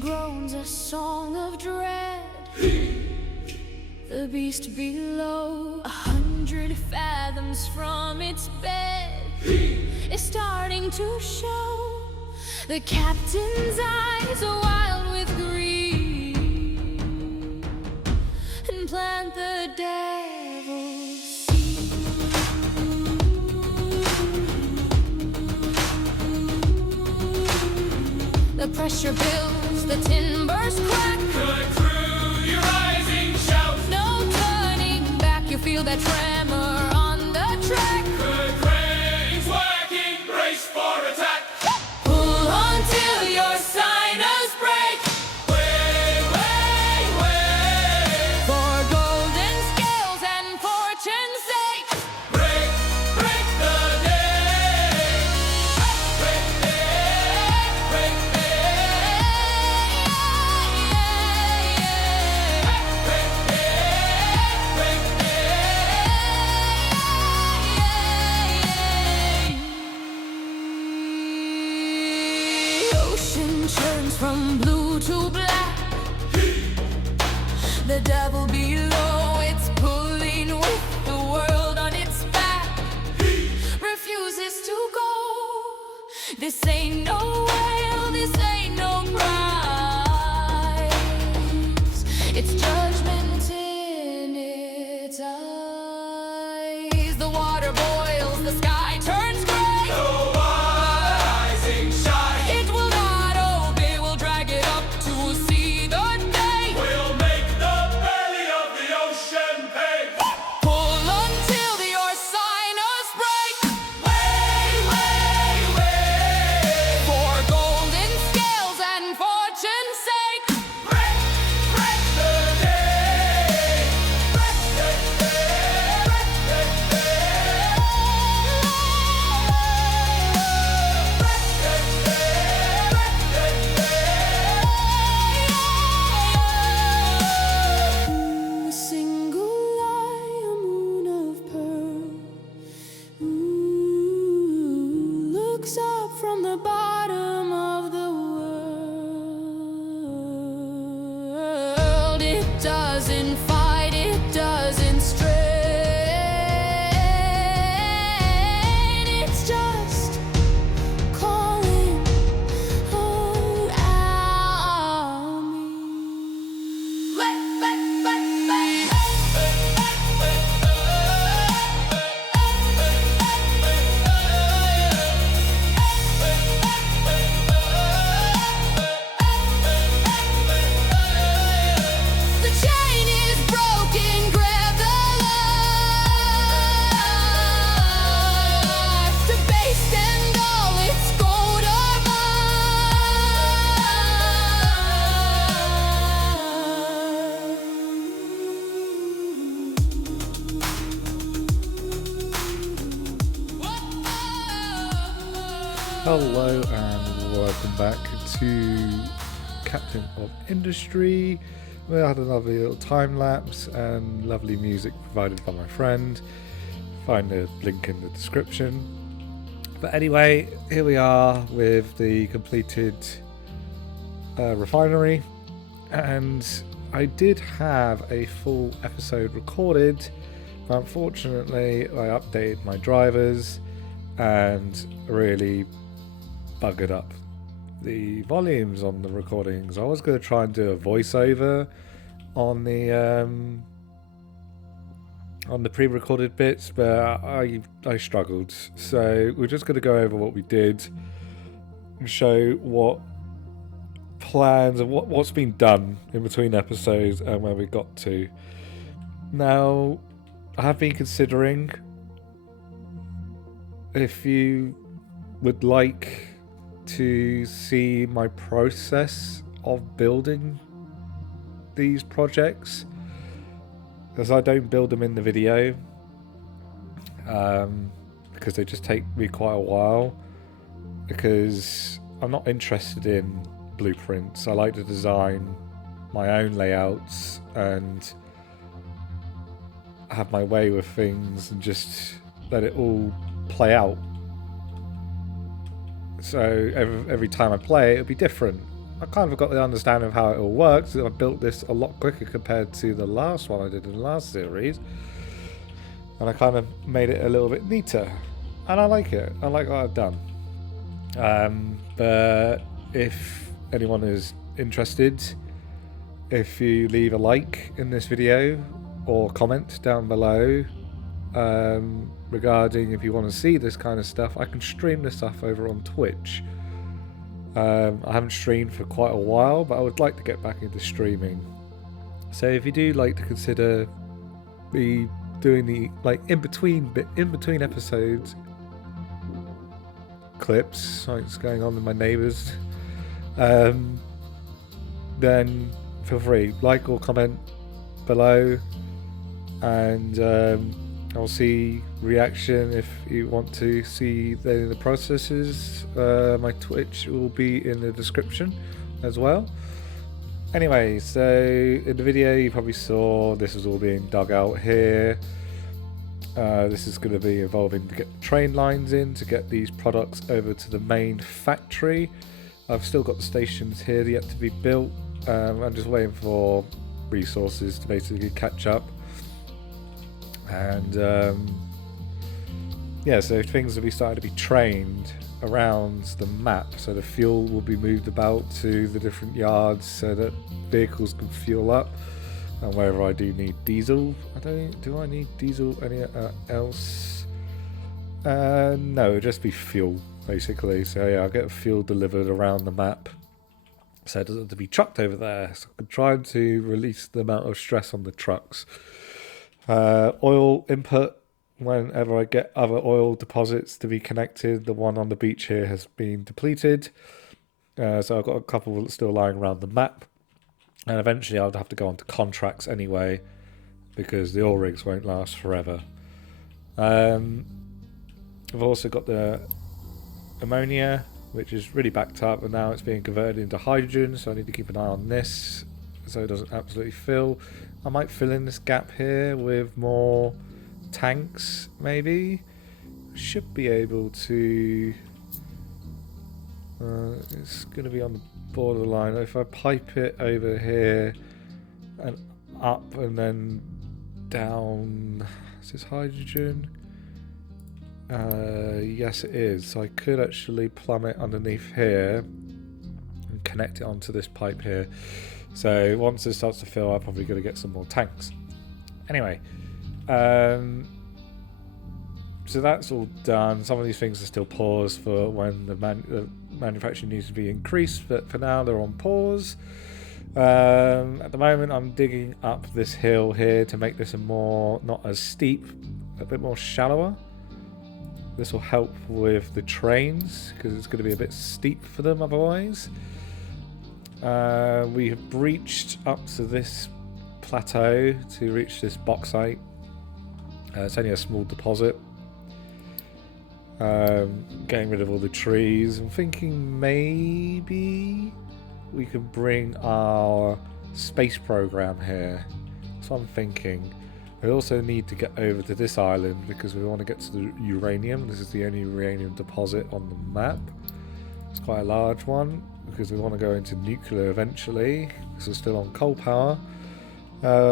groans a song of dread. The beast below, 100 fathoms from its bed, is starting to show. The captain's eyes are wild with greed, and plant the devil's seed. The pressure builds, the timbers crack. Good crew, you're rising, shout. No turning back, you feel that tremor on the track. Good cranes working, brace for attack. Pull on till your signals break. Way, way, way. For golden scales and fortune's sake. Break, break the day. Break day, break day. Break day, break The ocean turns from blue to black. The devil below, it's pulling with the world on its back. Refuses to go. This ain't no whale, this ain't no prize. It's judgment in its eyes. The water boils, the sky turns gray. the rising shine. It will not obey, we'll drag it up to see the day. We'll make the belly of the ocean pay. Pull until your signals break. Way, way, way. For golden scales and fortune's sake. Break, break the day. Break the day, break the day. Break the day, break the day. A single eye, a moon of pearl, looks up from the bottom of the world. It doesn't fight, it doesn't strain. It's just calling out me. The chain is broken, grab the line. To base and all its gold or Hello and welcome back to Captain of Industry. We had another little time lapse and lovely music provided by my friend. Find the link in the description. But anyway, here we are with the completed Refinery, and I did have a full episode recorded, but unfortunately I updated my drivers and really buggered up the volumes on the recordings. I was going to try and do a voiceover on the pre-recorded bits, but I struggled. So we're just going to go over what we did and show what plans and what's been done in between episodes and where we got to. Now, I have been considering if you would like to see my process of building these projects, because I don't build them in the video, because they just take me quite a while, because I'm not interested in blueprints. I like to design my own layouts and have my way with things and just let it all play out. So every time I play, it'll be different. I kind of got the understanding of how it all works. I built this a lot quicker compared to the last one I did in the last series. And I kind of made it a little bit neater. And I like it. I like what I've done. But if anyone is interested, if you leave a like in this video or comment down below regarding if you want to see this kind of stuff, I can stream this stuff over on Twitch. I haven't streamed for quite a while, but I would like to get back into streaming. So if you do like to consider me doing the in between episodes clips, something's going on with my neighbours, then feel free, like or comment below, and I'll see reaction if you want to see the processes. My Twitch will be in the description as well. Anyway, so in the video you probably saw this is all being dug out here. This is going to be involving to get the train lines in to get these products over to the main factory. I've still got the stations here yet to be built. I'm just waiting for resources to basically catch up. And yeah, so things will be starting to be trained around the map, so the fuel will be moved about to the different yards so that vehicles can fuel up. And wherever I do need diesel, do I need diesel anywhere else? No, it'll just be fuel basically. So yeah, I'll get fuel delivered around the map, so it doesn't have to be trucked over there. So I'm trying to release the amount of stress on the trucks. Oil input, whenever I get other oil deposits to be connected, the one on the beach here has been depleted. So I've got a couple still lying around the map. And eventually I'll have to go on to contracts anyway, because the oil rigs won't last forever. I've also got the ammonia, which is really backed up, and now it's being converted into hydrogen, so I need to keep an eye on this so it doesn't absolutely fill. I might fill in this gap here with more tanks, maybe. Should be able to... it's going to be on the borderline. If I pipe it over here and up and then down, is this hydrogen? Yes it is, so I could actually plumb it underneath here and connect it onto this pipe here. So once it starts to fill, I'm probably going to get some more tanks. Anyway, so that's all done. Some of these things are still paused for when the manufacturing needs to be increased, but for now they're on pause. At the moment I'm digging up this hill here to make this not as steep, a bit more shallower. This will help with the trains because it's going to be a bit steep for them otherwise. We have breached up to this plateau to reach this bauxite. It's only a small deposit. Getting rid of all the trees. I'm thinking maybe we could bring our space program here. So I'm thinking we also need to get over to this island because we want to get to the uranium. This is the only uranium deposit on the map. It's quite a large one because we want to go into nuclear eventually because we're still on coal power.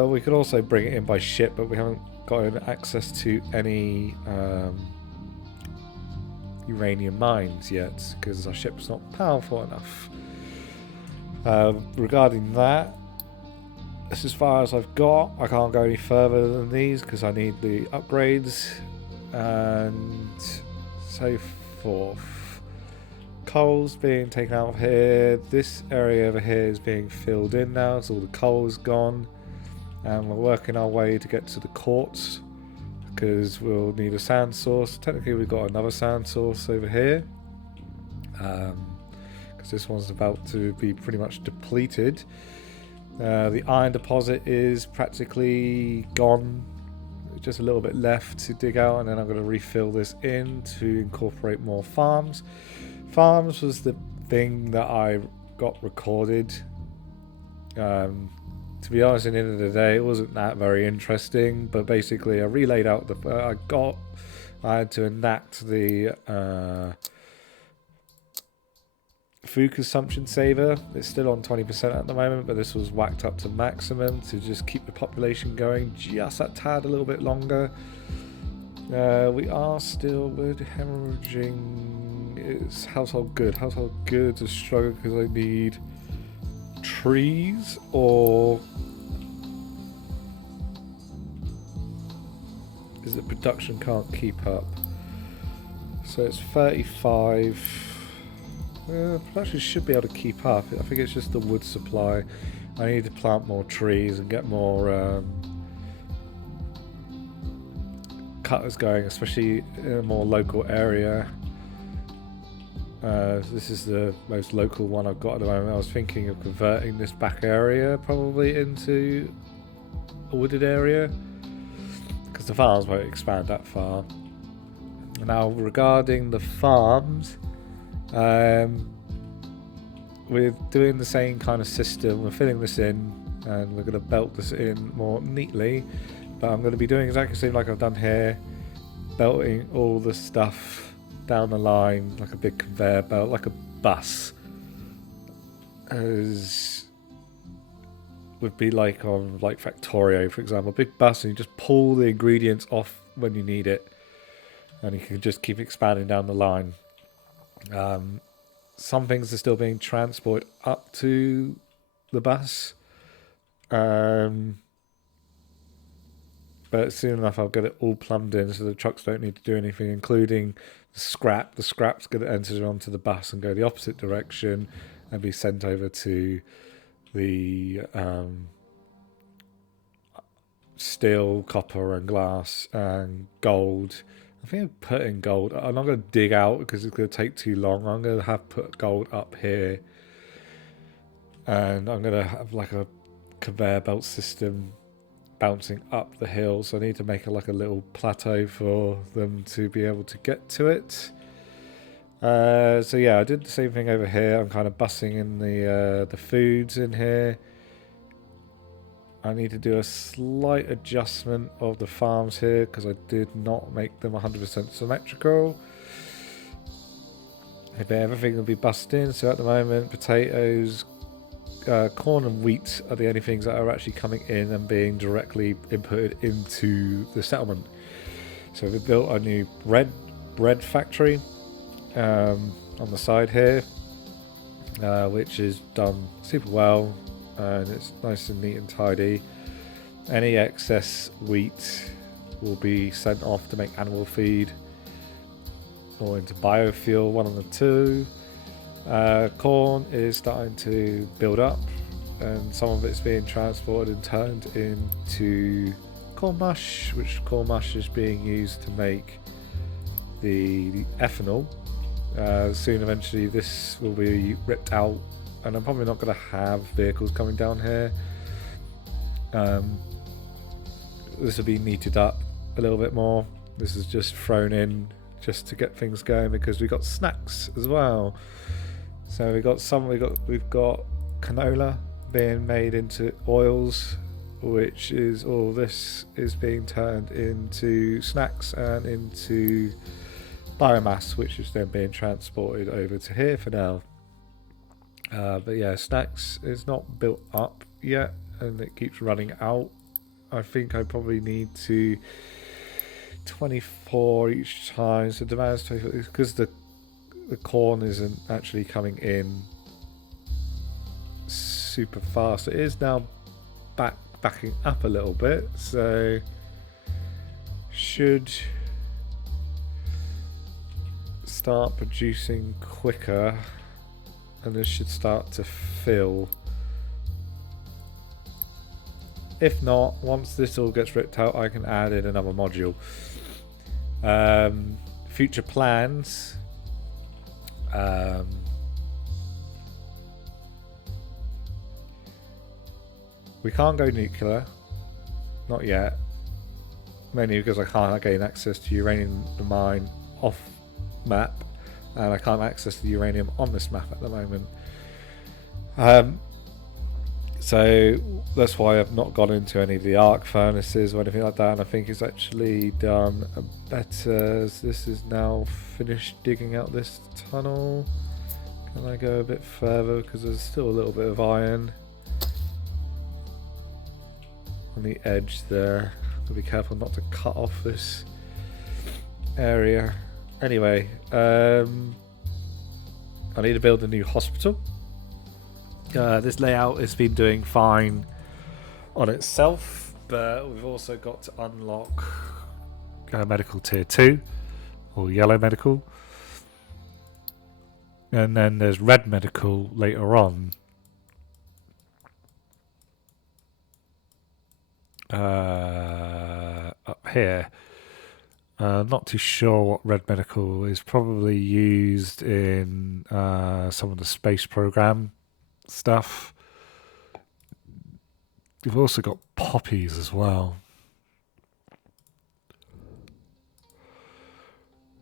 We could also bring it in by ship, but we haven't got access to any uranium mines yet because our ship's not powerful enough. Regarding that, that's as far as I've got. I can't go any further than these because I need the upgrades and so forth. Coal's being taken out of here. This area over here is being filled in now, so all the coal's gone, and we're working our way to get to the quartz because we'll need a sand source. Technically we've got another sand source over here because this one's about to be pretty much depleted. The iron deposit is practically gone, just a little bit left to dig out, and then I'm going to refill this in to incorporate more farms. Farms was the thing that I got recorded. To be honest, at the end of the day, it wasn't that very interesting, but basically I relayed out I had to enact the food consumption saver. It's still on 20% at the moment, but this was whacked up to maximum to just keep the population going just a tad a little bit longer. We are still with hemorrhaging. It's household good. Household goods are struggling because I need trees or is it production can't keep up. So it's 35. Production should be able to keep up. I think it's just the wood supply. I need to plant more trees and get more cutters going, especially in a more local area. This is the most local one I've got at the moment. I was thinking of converting this back area probably into a wooded area because the farms won't expand that far. Now regarding the farms, we're doing the same kind of system. We're filling this in and we're going to belt this in more neatly, but I'm going to be doing exactly the same like I've done here, belting all the stuff down the line like a big conveyor belt, like a bus, as would be like on like Factorio for example, a big bus, and you just pull the ingredients off when you need it and you can just keep expanding down the line. Some things are still being transported up to the bus, but soon enough I'll get it all plumbed in so the trucks don't need to do anything, including the scrap. The scrap's going to enter onto the bus and go the opposite direction and be sent over to the steel, copper and glass and gold. I think I've put in gold. I'm not going to dig out because it's going to take too long. I'm going to have put gold up here. And I'm going to have like a conveyor belt system bouncing up the hill. So I need to make like a little plateau for them to be able to get to it. So yeah, I did the same thing over here. I'm kind of bussing in the foods in here. I need to do a slight adjustment of the farms here because I did not make them 100% symmetrical. Everything will be bussed in. So at the moment, potatoes, corn and wheat are the only things that are actually coming in and being directly inputted into the settlement. So we built a new bread factory on the side here, which is done super well. And it's nice and neat and tidy. Any excess wheat will be sent off to make animal feed or into biofuel, one of the two. Corn is starting to build up and some of it's being transported and turned into corn mush, which corn mush is being used to make the ethanol. Soon eventually this will be ripped out and I'm probably not going to have vehicles coming down here. This will be neated up a little bit more. This is just thrown in just to get things going because we've got snacks as well. So we've got canola being made into oils, which is all this is being turned into snacks and into biomass, which is then being transported over to here for now. But yeah, snacks is not built up yet and it keeps running out. I think I probably need to 24 each time, so demand's 24 because the corn isn't actually coming in super fast. It is now backing up a little bit, so should start producing quicker. And this should start to fill. If not, once this all gets ripped out, I can add in another module. Future plans. We can't go nuclear. Not yet. Mainly because I can't gain access to uranium mine off map. And I can't access the uranium on this map at the moment. So that's why I've not gone into any of the arc furnaces or anything like that. And I think it's actually done better as this is now finished digging out this tunnel. Can I go a bit further because there's still a little bit of iron on the edge there. Gotta be careful not to cut off this area. Anyway, I need to build a new hospital. This layout has been doing fine on itself, but we've also got to unlock medical tier 2 or yellow medical, and then there's red medical later on. Up here. Not too sure what red medical is. Probably used in some of the space program stuff. We've also got poppies as well.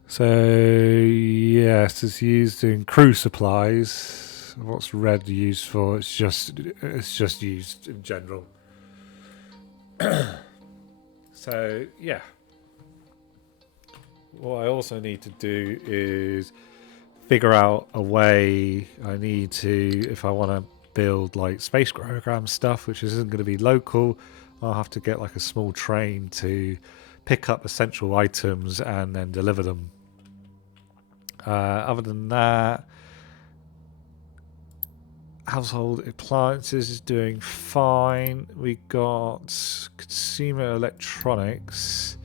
So yes, it's used in crew supplies. What's red used for? It's just used in general. So yeah. What I also need to do is figure out a way. I need to, if I want to build like space program stuff, which isn't going to be local, I'll have to get like a small train to pick up essential items and then deliver them. Other than that, household appliances is doing fine. We got consumer electronics,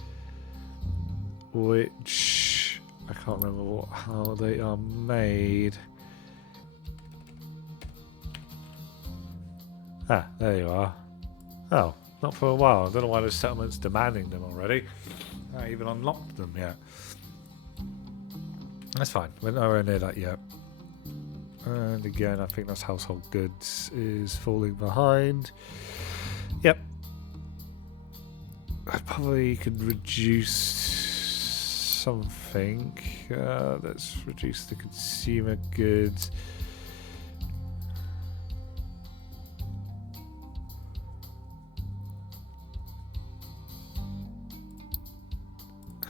which I can't remember how they are made. Ah, there you are. Oh, not for a while. I don't know why the settlement's demanding them already. I haven't even unlocked them yet. That's fine. We're nowhere near that yet. And again, I think that's household goods is falling behind. Yep. I probably could reduce something. Let's reduce the consumer goods.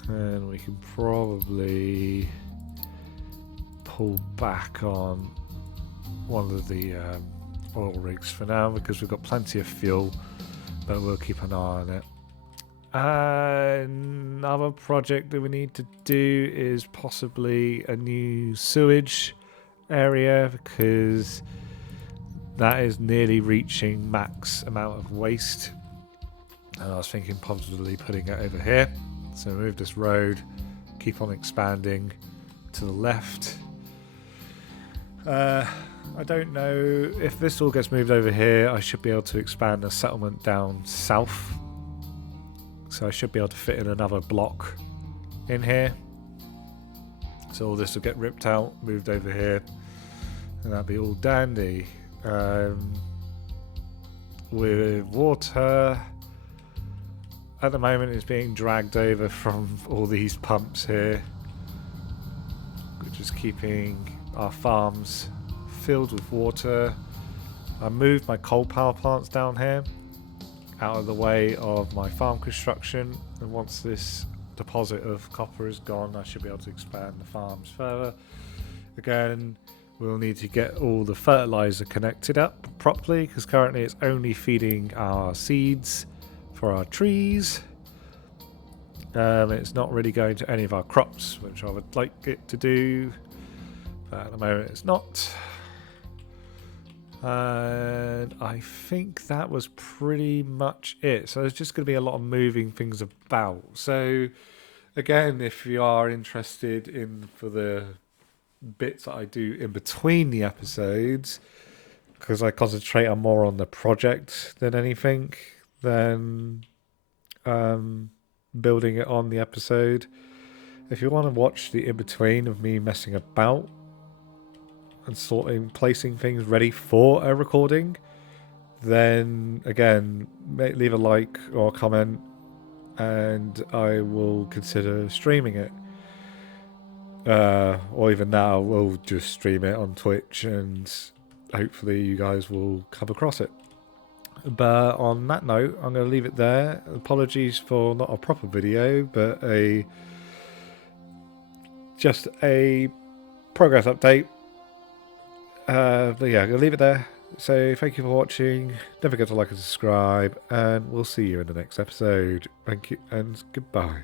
And we can probably pull back on one of the oil rigs for now because we've got plenty of fuel, but we'll keep an eye on it. Another project that we need to do is possibly a new sewage area because that is nearly reaching max amount of waste, and I was thinking possibly putting it over here. So move this road, keep on expanding to the left. I don't know if this all gets moved over here. I should be able to expand the settlement down south, so I should be able to fit in another block in here. So all this will get ripped out, moved over here, and that'll be all dandy. With water, at the moment it's being dragged over from all these pumps here, which is keeping our farms filled with water. I moved my coal power plants down here out of the way of my farm construction, and once this deposit of copper is gone, I should be able to expand the farms further. Again, we'll need to get all the fertilizer connected up properly because currently it's only feeding our seeds for our trees. It's not really going to any of our crops, which I would like it to do, but at the moment it's not. And I think that was pretty much it. So there's just going to be a lot of moving things about. So again, if you are interested in for the bits that I do in between the episodes, because I concentrate on more on the project than anything, then building it on the episode. If you want to watch the in-between of me messing about and placing things ready for a recording, then again, leave a like or a comment and I will consider streaming it. Or even now, we'll just stream it on Twitch and hopefully you guys will come across it. But on that note, I'm going to leave it there. Apologies for not a proper video, but just a progress update But yeah, I'm going to leave it there. So thank you for watching. Don't forget to like and subscribe, and we'll see you in the next episode. Thank you and goodbye.